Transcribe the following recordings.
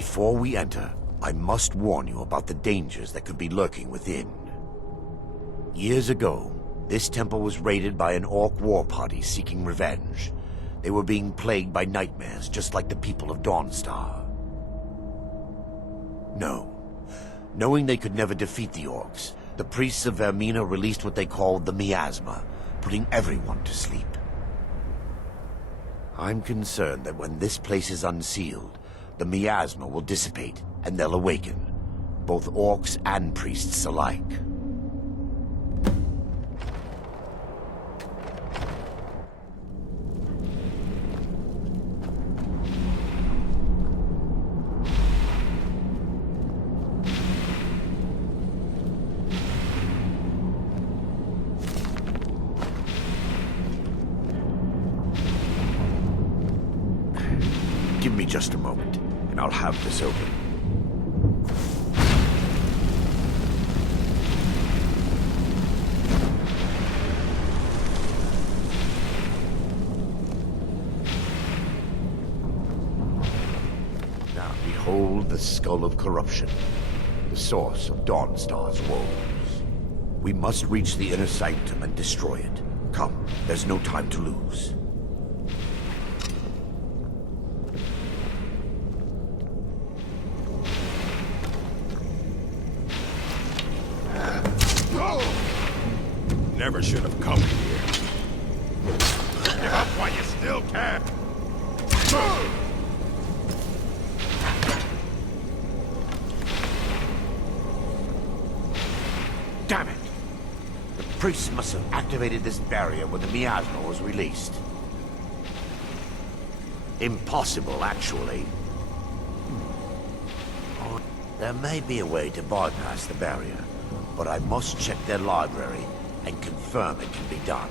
Before we enter, I must warn you about the dangers that could be lurking within. Years ago, this temple was raided by an orc war party seeking revenge. They were being plagued by nightmares, just like the people of Dawnstar. Knowing they could never defeat the orcs, the priests of Vermina released what they called the Miasma, putting everyone to sleep. I'm concerned that when this place is unsealed, the Miasma will dissipate, and they'll awaken, both orcs and priests alike. Give me just a moment, and I'll have this open. Now behold the Skull of Corruption, the source of Dawnstar's woes. We must reach the Inner Sanctum and destroy it. Come, there's no time to lose. Never should have come here. Give up while you still can. Damn it! The priests must have activated this barrier when the Miasma was released. Impossible, actually. There may be a way to bypass the barrier, but I must check their library and confirm it can be done.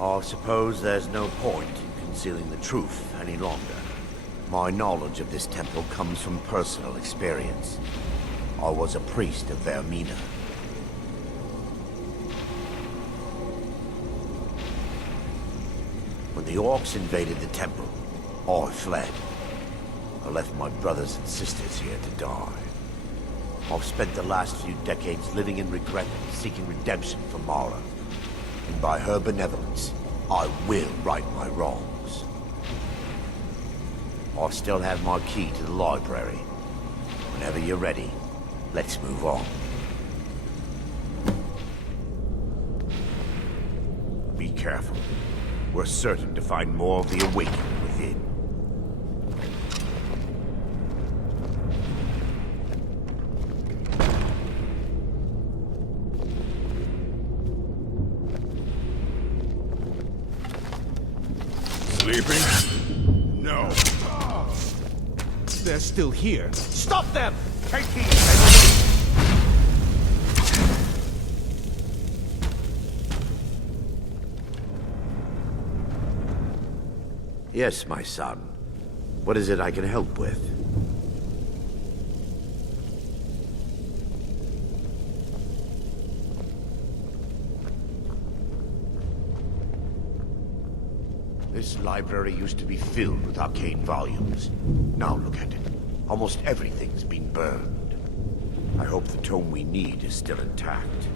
I suppose there's no point in concealing the truth any longer. My knowledge of this temple comes from personal experience. I was a priest of Vermina. When the orcs invaded the temple, I fled. I left my brothers and sisters here to die. I've spent the last few decades living in regret and seeking redemption for Mara. And by her benevolence, I will right my wrongs. I still have my key to the library. Whenever you're ready, let's move on. Be careful. We're certain to find more of the awakening within. Sleeping? No. They're still here. Stop them! Take heed! Yes, my son. What is it I can help with? This library used to be filled with arcane volumes. Now look at it. Almost everything's been burned. I hope the tome we need is still intact.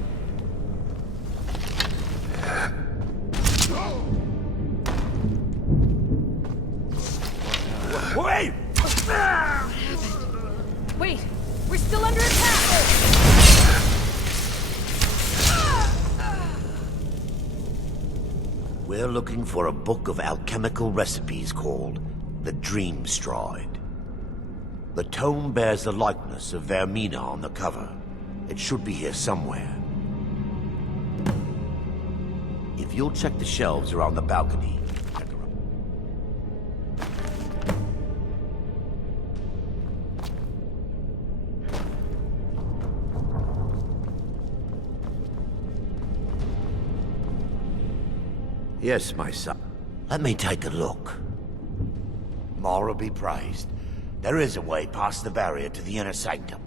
Wait! Wait! We're still under attack! We're looking for a book of alchemical recipes called the Dream Stride. The tome bears the likeness of Vermina on the cover. It should be here somewhere. If you'll check the shelves around the balcony. Yes, my son. Let me take a look. Mara be praised. There is a way past the barrier to the Inner Sanctum.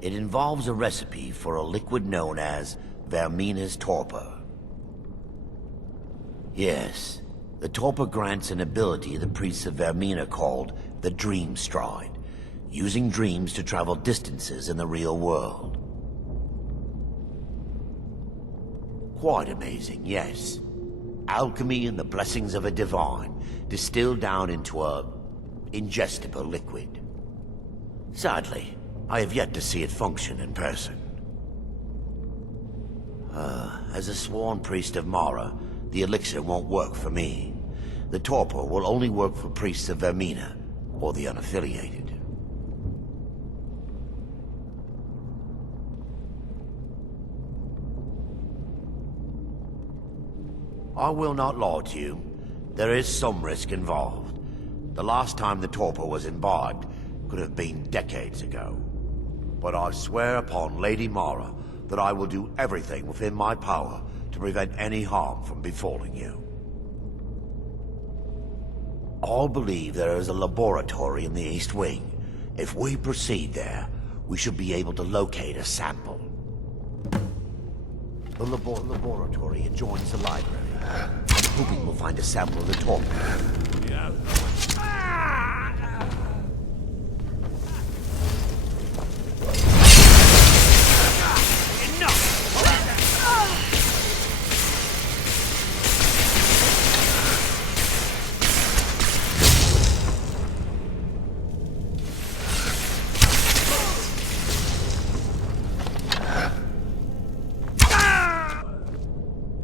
It involves a recipe for a liquid known as Vermina's Torpor. Yes, the Torpor grants an ability the priests of Vermina called the Dream Stride, using dreams to travel distances in the real world. Quite amazing, yes. Alchemy and the blessings of a divine, distilled down into a ingestible liquid. Sadly, I have yet to see it function in person. As a sworn priest of Mara, the elixir won't work for me. The torpor will only work for priests of Vermina, or the unaffiliated. I will not lie to you. There is some risk involved. The last time the torpor was imbibed could have been decades ago. But I swear upon Lady Mara that I will do everything within my power to prevent any harm from befalling you. I believe there is a laboratory in the East Wing. If we proceed there, we should be able to locate a sample. The laboratory adjoins the library. I'm hoping we'll find a sample of the torpor. Yeah.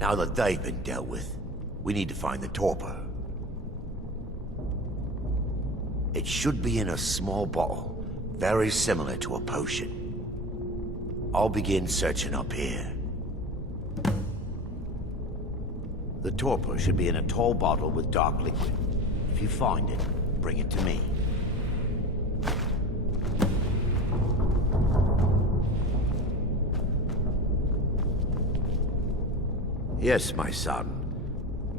Now that they've been dealt with, we need to find the torpor. It should be in a small bottle, very similar to a potion. I'll begin searching up here. The torpor should be in a tall bottle with dark liquid. If you find it, bring it to me. Yes, my son.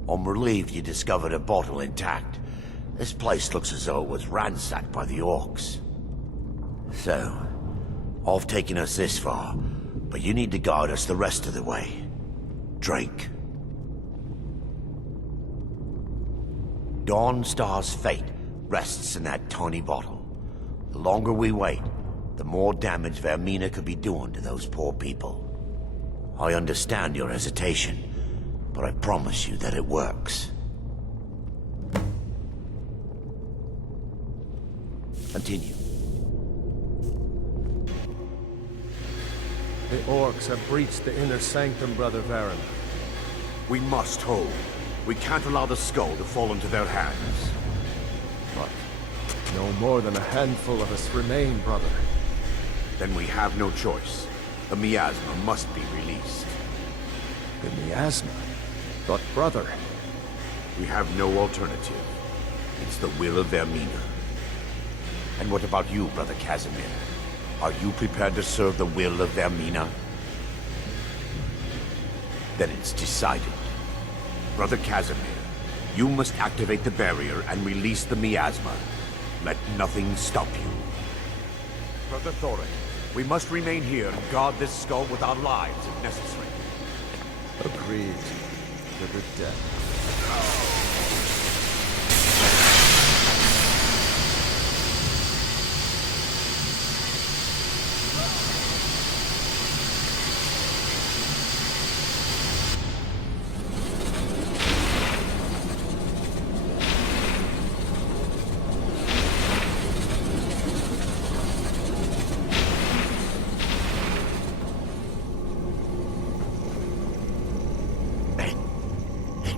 I'm relieved you discovered a bottle intact. This place looks as though it was ransacked by the orcs. So, I've taken us this far, but you need to guide us the rest of the way. Drink. Dawnstar's fate rests in that tiny bottle. The longer we wait, the more damage Vermina could be doing to those poor people. I understand your hesitation, but I promise you that it works. Continue. The orcs have breached the inner sanctum, Brother Varen. We must hold. We can't allow the skull to fall into their hands. But no more than a handful of us remain, brother. Then we have no choice. The miasma must be released. The miasma? But brother... We have no alternative. It's the will of Vermina. And what about you, Brother Casimir? Are you prepared to serve the will of Vermina? Then it's decided. Brother Casimir, you must activate the barrier and release the miasma. Let nothing stop you. Brother Thorin, we must remain here and guard this skull with our lives if necessary. Agreed. To the death.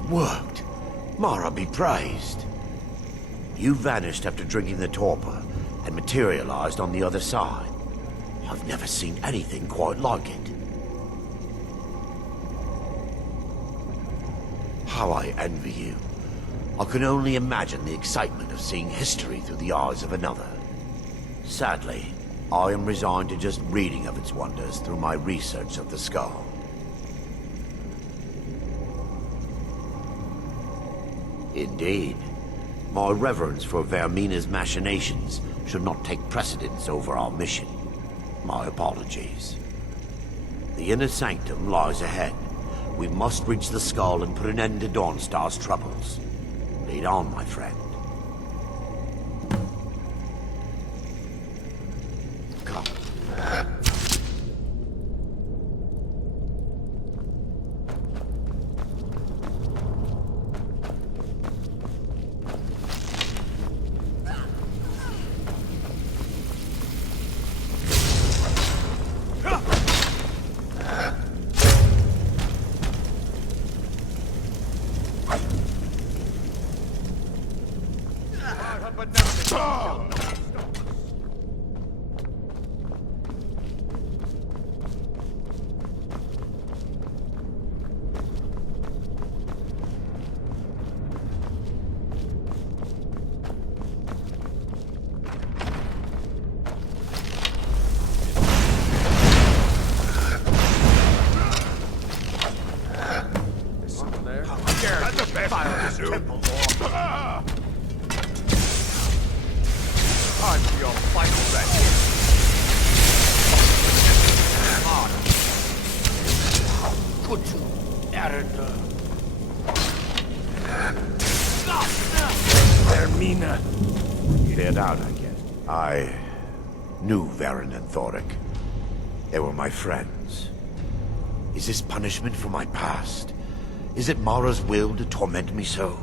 Worked. Mara be praised. You vanished after drinking the torpor and materialized on the other side. I've never seen anything quite like it. How I envy you. I can only imagine the excitement of seeing history through the eyes of another. Sadly, I am resigned to just reading of its wonders through my research of the skull. Indeed. My reverence for Vermina's machinations should not take precedence over our mission. My apologies. The inner sanctum lies ahead. We must reach the skull and put an end to Dawnstar's troubles. Lead on, my friend. Is someone there? That's the best I can do. Time for your final vengeance. Good to Arender. Ermina. Cleared out, I guess. I knew Varen and Thoric. They were my friends. Is this punishment for my past? Is it Mara's will to torment me so?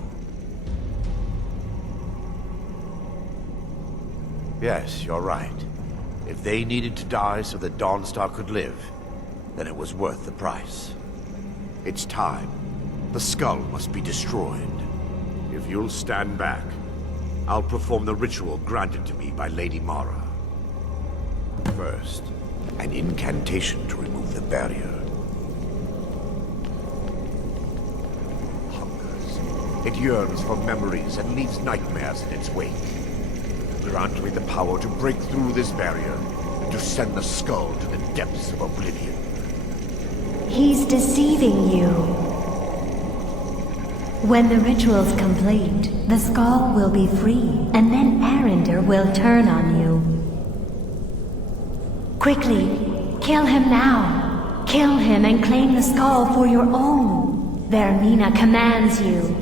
Yes, you're right. If they needed to die so that Dawnstar could live, then it was worth the price. It's time. The skull must be destroyed. If you'll stand back, I'll perform the ritual granted to me by Lady Mara. First, an incantation to remove the barrier. Hungers. It yearns for memories and leaves nightmares in its wake. Grant me the power to break through this barrier and to send the skull to the depths of oblivion. He's deceiving you. When the ritual's complete, the skull will be free, and then Arender will turn on you. Quickly, kill him now. Kill him and claim the skull for your own. Vermina commands you.